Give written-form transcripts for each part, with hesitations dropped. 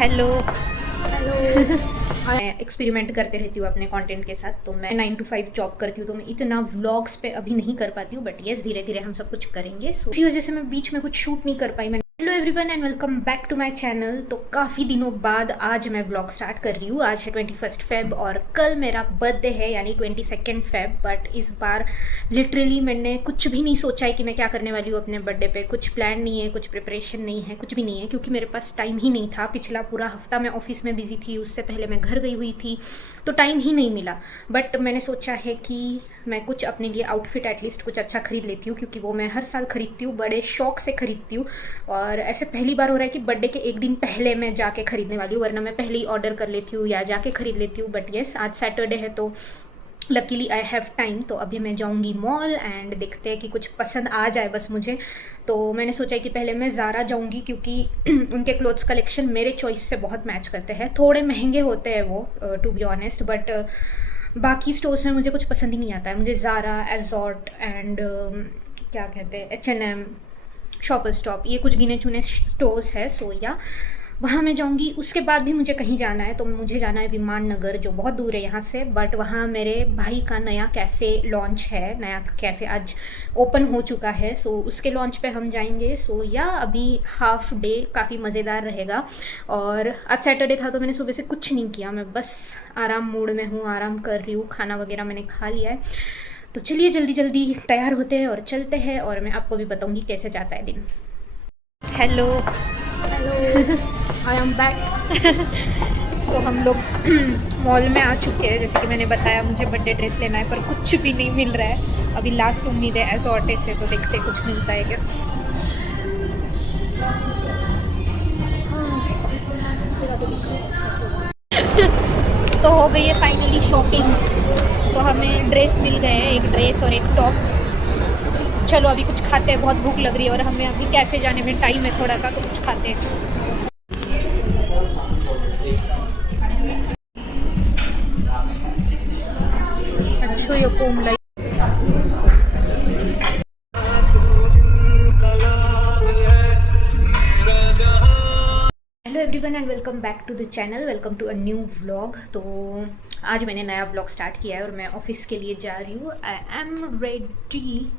Hello. Hello. मैं experiment करते रहती हूँ अपने कंटेंट के साथ। तो मैं 9 to 5 जॉब करती हूँ, तो मैं इतना व्लॉग्स पे अभी नहीं कर पाती हूँ, बट यस धीरे धीरे हम सब कुछ करेंगे। सो इसी वजह से मैं बीच में कुछ शूट नहीं कर पाई। मैं hello everyone and welcome back to my channel. तो काफ़ी दिनों बाद आज मैं ब्लॉग स्टार्ट कर रही हूँ। आज है 21 फेब और कल मेरा बर्थडे है यानी 22 फेब। बट इस बार लिटरली मैंने कुछ भी नहीं सोचा है कि मैं क्या करने वाली हूँ अपने बर्थडे पे। कुछ प्लान नहीं है, कुछ प्रिपरेशन नहीं है, कुछ भी नहीं है, क्योंकि मेरे पास टाइम ही नहीं था। पिछला पूरा हफ्ता मैं ऑफिस में बिजी थी, उससे पहले मैं घर गई हुई थी, तो टाइम ही नहीं मिला। बट मैंने सोचा है कि मैं कुछ अपने लिए आउटफिट एटलीस्ट कुछ अच्छा खरीद लेती हूँ, क्योंकि वो मैं हर साल खरीदती हूँ, बड़े शौक से खरीदती हूँ। और ऐसे पहली बार हो रहा है कि बर्थडे के एक दिन पहले मैं जाके खरीदने वाली हूँ, वरना मैं पहले ही ऑर्डर कर लेती हूँ या जाके खरीद लेती हूँ। बट येस आज सैटरडे है, तो लकीली आई हैव टाइम। तो अभी मैं जाऊंगी मॉल एंड देखते हैं कि कुछ पसंद आ जाए बस मुझे। तो मैंने सोचा है कि पहले मैं ज़ारा जाऊंगी, क्योंकि उनके क्लोथ्स कलेक्शन मेरे चॉइस से बहुत मैच करते हैं। थोड़े महंगे होते हैं वो, टू बी ऑनेस्ट, बट बाकी स्टोर्स में मुझे कुछ पसंद ही नहीं आता है। मुझे ज़ारा, एजॉर्ट एंड क्या कहते हैं, H&M, शॉपर स्टॉप, ये कुछ गिने चुने स्टोर्स है। सो या वहाँ मैं जाऊँगी। उसके बाद भी मुझे कहीं जाना है, तो मुझे जाना है विमान नगर, जो बहुत दूर है यहाँ से। बट वहाँ मेरे भाई का नया कैफ़े लॉन्च है। नया कैफ़े आज ओपन हो चुका है, सो उसके लॉन्च पे हम जाएंगे। सो या अभी हाफ डे काफ़ी मज़ेदार रहेगा। और आज सैटरडे था, तो मैंने सुबह से कुछ नहीं किया, मैं बस आराम मूड में हूँ, आराम कर रही हूँ। खाना वगैरह मैंने खा लिया है। तो चलिए जल्दी जल्दी तैयार होते हैं और चलते हैं, और मैं आपको भी बताऊँगी कैसे जाता है दिन। Hello. Hello. I am back. तो हम लोग मॉल में आ चुके हैं। जैसे कि मैंने बताया, मुझे बर्थडे ड्रेस लेना है, पर कुछ भी नहीं मिल रहा है। अभी लास्ट उम्मीद है एसोर्टे से, तो देखते हैं कुछ मिलता है क्या। तो हो गई है फाइनली शॉपिंग। तो हमें ड्रेस मिल गए हैं, एक ड्रेस और एक टॉप। चलो अभी कुछ खाते हैं, बहुत भूख लग रही है, और हमें अभी कैफ़े जाने में टाइम है थोड़ा सा, तो कुछ खाते हैं। अच्छो ये कोमलाई। Hello everyone and welcome back to the channel, welcome to a new vlog. तो आज मैंने नया व्लॉग स्टार्ट किया है और मैं ऑफिस के लिए जा रही हूँ। I am ready.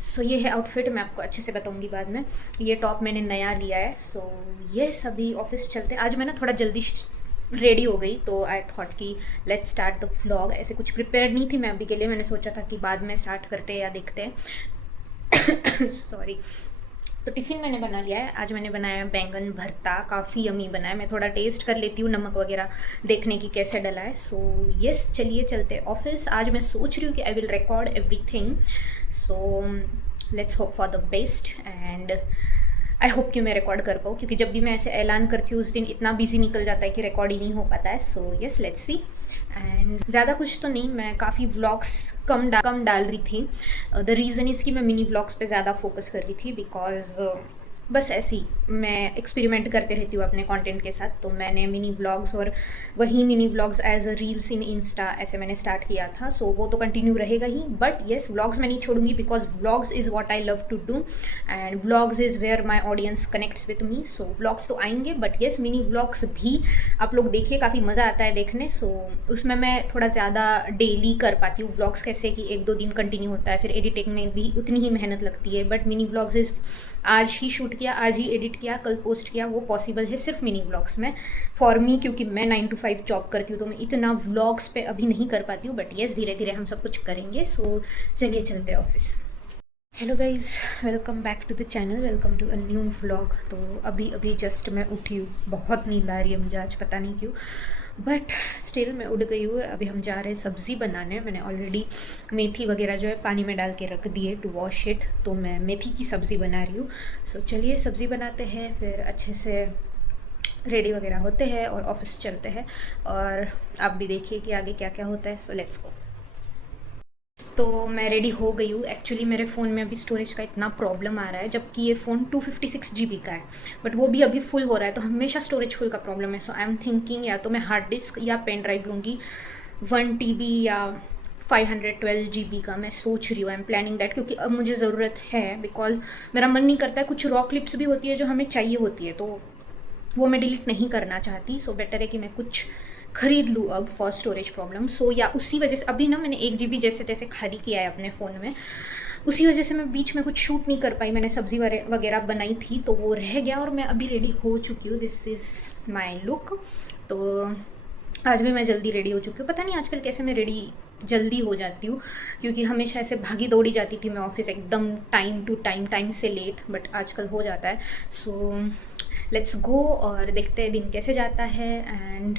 सो ये है आउटफिट, मैं आपको अच्छे से बताऊंगी बाद में। ये टॉप मैंने नया लिया है। सो ये सभी ऑफिस चलते। आज मैं ना थोड़ा जल्दी रेडी हो गई, तो आई थॉट कि लेट्स स्टार्ट द व्लॉग। ऐसे कुछ प्रिपेयर नहीं थी मैं अभी के लिए, मैंने सोचा था कि बाद में स्टार्ट करते हैं या देखते हैं। सॉरी। तो टिफ़िन मैंने बना लिया है। आज मैंने बनाया बैंगन भरता, काफ़ी यमी बना है। मैं थोड़ा टेस्ट कर लेती हूँ, नमक वगैरह देखने की कैसे डला है। सो यस चलिए चलते ऑफिस। आज मैं सोच रही हूँ कि I will record everything. So let's hope for the best and I hope कि मैं रिकॉर्ड कर पाऊँ, क्योंकि जब भी मैं ऐसे ऐलान करती हूँ उस दिन इतना बिजी निकल जाता है कि रिकॉर्ड ही नहीं हो पाता है। So yes let's see. And ज़्यादा कुछ तो नहीं, मैं काफ़ी व्लॉग्स कम डाल रही थी। द रीज़न इज़ कि मैं मिनी व्लॉग्स पे ज़्यादा फोकस कर रही थी, बिकॉज बस ऐसे ही मैं एक्सपेरिमेंट करते रहती हूँ अपने कंटेंट के साथ। तो मैंने मिनी व्लॉग्स और वही mini vlogs as a reels in Insta ऐसे मैंने स्टार्ट किया था। सो वो तो कंटिन्यू रहेगा ही, बट येस व्लॉग्स मैं नहीं छोड़ूंगी, because vlogs is what I love to do and vlogs is where my audience connects with me. So vlogs तो आएंगे, बट येस मिनी व्लॉग्स भी आप लोग देखिए, काफ़ी मज़ा आता है देखने। सो उसमें मैं थोड़ा ज़्यादा डेली कर पाती हूँ व्लॉग्स, कैसे कि 1-2 दिन कंटिन्यू होता है, फिर एडिटिंग में भी उतनी ही मेहनत लगती है। बट मिनी व्लॉग्स इज़ आज ही शूट किया, आज ही एडिट किया, कल पोस्ट किया, वो पॉसिबल है सिर्फ मिनी व्लॉग्स में फॉर मी, क्योंकि मैं 9 to 5 जॉब करती हूँ, तो मैं इतना व्लॉग्स पे अभी नहीं कर पाती हूँ। बट येस धीरे धीरे हम सब कुछ करेंगे। सो चलिए चलते हैं office. Hello guys, welcome back to the channel, welcome to a new vlog. तो अभी अभी जस्ट मैं उठी हूँ, बहुत नींद आ रही है मुझे आज, पता नहीं क्यों, बट स्टिल मैं उठ गई हूँ। अभी हम जा रहे हैं सब्ज़ी बनाने। मैंने ऑलरेडी मेथी वगैरह जो है पानी में डाल के रख दी है टू वॉश इट, तो मैं मेथी की सब्ज़ी बना रही हूँ। सो चलिए सब्ज़ी बनाते हैं, फिर अच्छे से रेडी वगैरह होते हैं और ऑफिस चलते हैं। और आप भी देखिए कि आगे क्या क्या होता है। So let's go. तो मैं रेडी हो गई हूँ। एक्चुअली मेरे फ़ोन में अभी स्टोरेज का इतना प्रॉब्लम आ रहा है, जबकि ये फ़ोन 256 GB का है, बट वो भी अभी फुल हो रहा है। तो हमेशा स्टोरेज फुल का प्रॉब्लम है। सो आई एम थिंकिंग या तो मैं हार्ड डिस्क या पेन ड्राइव लूँगी 1 TB या 512 GB का, मैं सोच रही हूँ। आई एम प्लानिंग दैट, क्योंकि अब मुझे ज़रूरत है, बिकॉज मेरा मन नहीं करता है। कुछ रॉ क्लिप्स भी होती है जो हमें चाहिए होती है, तो वो मैं डिलीट नहीं करना चाहती, सो बेटर है कि मैं कुछ खरीद लूँ अब फॉर स्टोरेज प्रॉब्लम। सो या उसी वजह से अभी ना मैंने 1 GB जैसे तैसे खाली किया है अपने फ़ोन में, उसी वजह से मैं बीच में कुछ शूट नहीं कर पाई। मैंने सब्ज़ी वगैरह बनाई थी तो वो रह गया, और मैं अभी रेडी हो चुकी हूँ। This is my look. तो आज भी मैं जल्दी रेडी हो चुकी हूँ। पता नहीं आजकल कैसे मैं रेडी जल्दी हो जाती हूँ, क्योंकि हमेशा ऐसे भागी दौड़ी जाती थी मैं ऑफिस एकदम टाइम टू टाइम से लेट, बट आजकल हो जाता है। सो लेट्स गो और देखते हैं दिन कैसे जाता है, and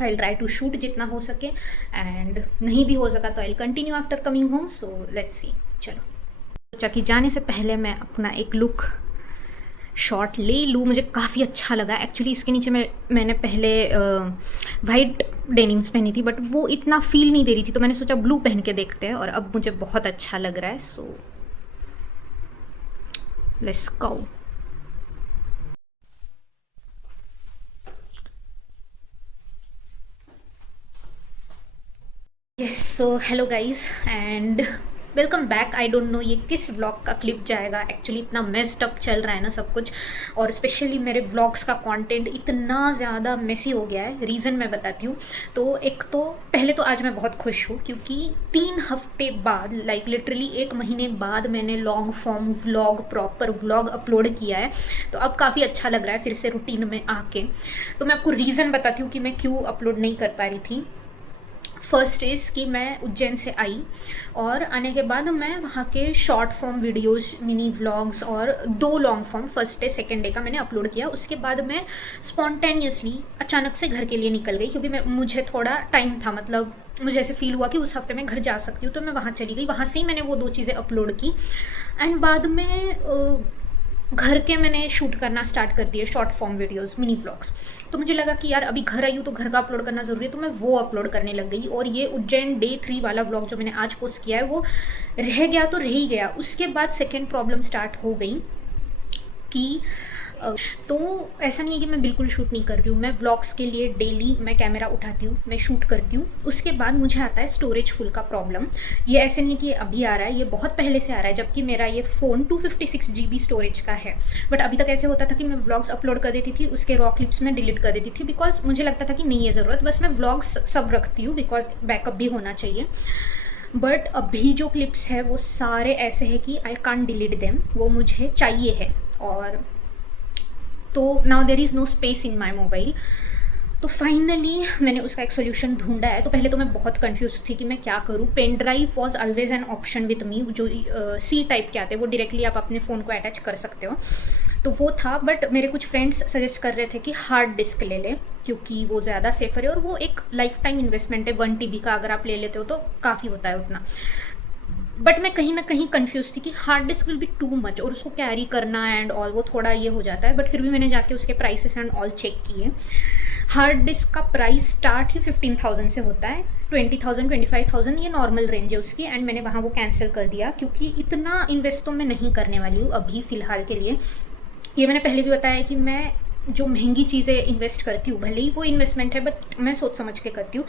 I will try to shoot जितना हो सके, एंड नहीं भी हो सका तो I will continue after coming home. So let's see. चलो, सोचा कि जाने से पहले मैं अपना एक लुक शॉट ले लूँ। मुझे काफ़ी अच्छा लगा एक्चुअली। इसके नीचे मैंने पहले वाइट डेनिम्स पहनी थी, बट वो इतना फील नहीं दे रही थी, तो मैंने सोचा ब्लू पहन के देखते हैं, और अब मुझे बहुत अच्छा लग रहा है। So let's go. Yes, so hello guys and welcome back. I don't know ये किस व्लॉग का क्लिप जाएगा, एक्चुअली इतना मेस्ड अप चल रहा है ना सब कुछ, और स्पेशली मेरे व्लॉग्स का कंटेंट इतना ज़्यादा मेसी हो गया है। रीज़न मैं बताती हूँ। तो एक तो पहले तो आज मैं बहुत खुश हूँ, क्योंकि 3 हफ्ते बाद, लाइक लिटरली 1 महीने बाद मैंने long form vlog, proper vlog upload किया है। तो अब काफ़ी अच्छा लग रहा है फिर से रूटीन में आके। तो मैं आपको रीज़न बताती हूँ कि मैं क्यों अपलोड नहीं कर पा रही थी। फर्स्ट इज़ कि मैं उज्जैन से आई, और आने के बाद मैं वहाँ के short form videos, mini vlogs और 2 long form first day second day का मैंने अपलोड किया। उसके बाद मैं स्पॉन्टेनियसली अचानक से घर के लिए निकल गई, क्योंकि मुझे थोड़ा टाइम था, मतलब मुझे ऐसे फील हुआ कि उस हफ्ते मैं घर जा सकती हूँ, तो मैं वहाँ चली गई। वहाँ से ही मैंने वो 2 चीज़ें अपलोड की, एंड बाद में घर के मैंने शूट करना स्टार्ट कर दिए short form videos, mini vlogs. तो मुझे लगा कि यार अभी घर आई हूँ तो घर का अपलोड करना ज़रूरी है, तो मैं वो अपलोड करने लग गई। और ये उज्जैन डे 3 वाला व्लॉग जो मैंने आज पोस्ट किया है वो रह गया तो रह ही गया। उसके बाद सेकेंड प्रॉब्लम स्टार्ट हो गई कि तो ऐसा नहीं है कि मैं बिल्कुल शूट नहीं कर रही हूँ। मैं व्लॉग्स के लिए डेली मैं कैमरा उठाती हूँ, मैं शूट करती हूँ। उसके बाद मुझे आता है स्टोरेज फुल का प्रॉब्लम। ये ऐसे नहीं कि अभी आ रहा है, ये बहुत पहले से आ रहा है, जबकि मेरा ये फ़ोन 256 GB स्टोरेज का है। बट अभी तक ऐसे होता था कि मैं व्लॉग्स अपलोड कर देती थी, उसके रॉ क्लिप्स में डिलीट कर देती थी, बिकॉज मुझे लगता था कि नहीं है ज़रूरत, बस मैं व्लॉग्स सब रखती हूँ बिकॉज बैकअप भी होना चाहिए। बट अभी जो क्लिप्स है वो सारे ऐसे हैं कि आई कांट डिलीट देम, वो मुझे चाहिए है। और तो now there is no space in my mobile. तो फाइनली मैंने उसका एक सोल्यूशन ढूंढा है। तो पहले तो मैं बहुत कंफ्यूज थी कि मैं क्या करूँ। Pen drive was always an option with me, जो सी टाइप के आते हैं, वो डायरेक्टली आप अपने फ़ोन को अटैच कर सकते हो, तो वो था। बट मेरे कुछ फ्रेंड्स सजेस्ट कर रहे थे कि हार्ड डिस्क ले ले, क्योंकि वो ज़्यादा सेफर है, और वो एक लाइफ टाइम इन्वेस्टमेंट है। 1 TB का अगर आप ले लेते हो तो काफ़ी होता है उतना। बट मैं कहीं ना कहीं कंफ्यूज थी कि hard disk will be too much, और उसको कैरी करना एंड ऑल वो थोड़ा ये हो जाता है। बट फिर भी मैंने जाके उसके प्राइसेस एंड ऑल चेक किए। हार्ड डिस्क का प्राइस स्टार्ट ही 15,000 से होता है, 20,000 25,000 ये नॉर्मल रेंज है उसकी। एंड मैंने वहाँ वो कैंसिल कर दिया, क्योंकि इतना इन्वेस्ट तो मैं नहीं करने वाली हूँ अभी फ़िलहाल के लिए। ये मैंने पहले भी बताया कि मैं जो महंगी चीज़ें इन्वेस्ट करती हूँ, भले ही वो इन्वेस्टमेंट है, बट मैं सोच समझ के करती हूँ।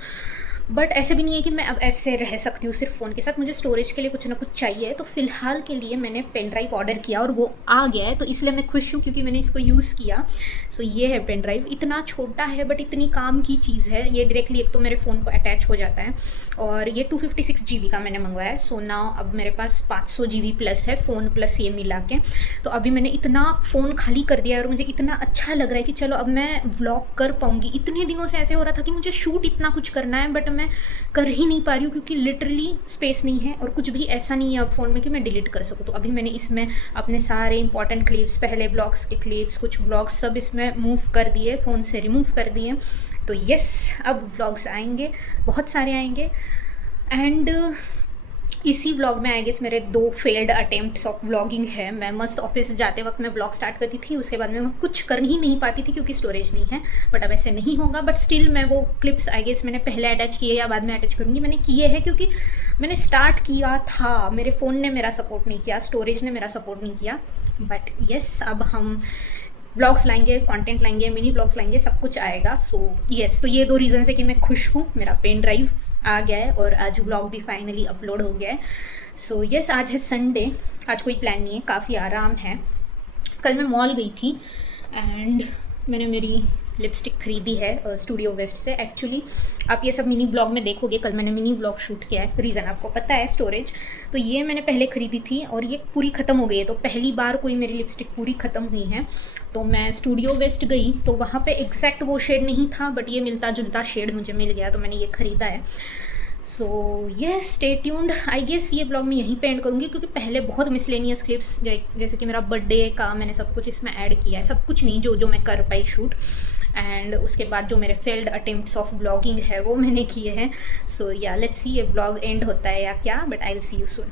बट ऐसे भी नहीं है कि मैं अब ऐसे रह सकती हूँ सिर्फ फ़ोन के साथ, मुझे स्टोरेज के लिए कुछ ना कुछ चाहिए। तो फ़िलहाल के लिए मैंने पेन ड्राइव ऑर्डर किया और वो आ गया है, तो इसलिए मैं खुश हूँ क्योंकि मैंने इसको यूज़ किया। सो ये है पेन ड्राइव, इतना छोटा है बट इतनी काम की चीज़ है। ये डायरेक्टली एक तो मेरे फ़ोन को अटैच हो जाता है, और ये 256 GB का मैंने मंगवाया है। सो नाउ अब मेरे पास 500 GB प्लस है, फ़ोन प्लस ये मिला के। तो अभी मैंने इतना फ़ोन खाली कर दिया है और मुझे इतना अच्छा लग रहा है कि चलो अब मैं व्लॉग कर पाऊँगी। इतने दिनों से ऐसे हो रहा था कि मुझे शूट इतना कुछ करना है बट मैं कर ही नहीं पा रही हूँ, क्योंकि लिटरली स्पेस नहीं है और कुछ भी ऐसा नहीं है अब फ़ोन में कि मैं डिलीट कर सकूँ। तो अभी मैंने इसमें अपने सारे इंपॉर्टेंट क्लिप्स, पहले ब्लॉग्स के क्लिप्स, कुछ ब्लॉग्स सब इसमें मूव कर दिए, फ़ोन से रिमूव कर दिए। तो यस, अब व्लॉग्स आएंगे, बहुत सारे आएंगे। एंड इसी व्लॉग में आई गेस मेरे 2 फेल्ड अटेम्प्ट्स ऑफ व्लॉगिंग है। मैं मस्त ऑफिस जाते वक्त मैं व्लॉग स्टार्ट करती थी, उसके बाद मैं कुछ कर ही नहीं पाती थी क्योंकि स्टोरेज नहीं है। बट अब ऐसे नहीं होगा, बट स्टिल मैं वो क्लिप्स आई गेस मैंने पहले अटैच किए या बाद में अटैच करूँगी। मैंने किए हैं क्योंकि मैंने स्टार्ट किया था, मेरे फ़ोन ने मेरा सपोर्ट नहीं किया, स्टोरेज ने मेरा सपोर्ट नहीं किया। बट येस, अब हम ब्लॉग्स लाएंगे, कंटेंट लाएंगे, मिनी ब्लॉग्स लाएंगे, सब कुछ आएगा। सो येस, तो ये 2 रीज़न है कि मैं खुश हूँ। मेरा पेन ड्राइव आ गया है और आज व्लॉग भी फाइनली अपलोड हो गया है। सो येस, आज है संडे, आज कोई प्लान नहीं है, काफ़ी आराम है। कल मैं मॉल गई थी एंड मैंने मेरी लिपस्टिक खरीदी है स्टूडियो वेस्ट से। एक्चुअली आप ये सब मिनी ब्लॉग में देखोगे, कल मैंने मिनी ब्लॉग शूट किया है, रीज़न आपको पता है, स्टोरेज। तो ये मैंने पहले ख़रीदी थी और ये पूरी ख़त्म हो गई है, तो पहली बार कोई मेरी लिपस्टिक पूरी ख़त्म हुई है। तो मैं स्टूडियो वेस्ट गई तो वहाँ पे एग्जैक्ट वो शेड नहीं था, बट ये मिलता जुलता शेड मुझे मिल गया, तो मैंने ये ख़रीदा है। सो ये स्टे ट्यून्ड। आई गेस ये ब्लॉग मैं यहीं पे एंड करूँगी, क्योंकि पहले बहुत मिसलेनियस क्लिप्स जैसे कि मेरा बर्थडे का मैंने सब कुछ इसमें ऐड किया है, सब कुछ नहीं, जो जो मैं कर पाई शूट, एंड उसके बाद जो मेरे फेल्ड अटेम्प्ट्स ऑफ ब्लॉगिंग है वो मैंने किए हैं। सो या लेट्स सी ये ब्लॉग एंड होता है या क्या, but I will see you soon.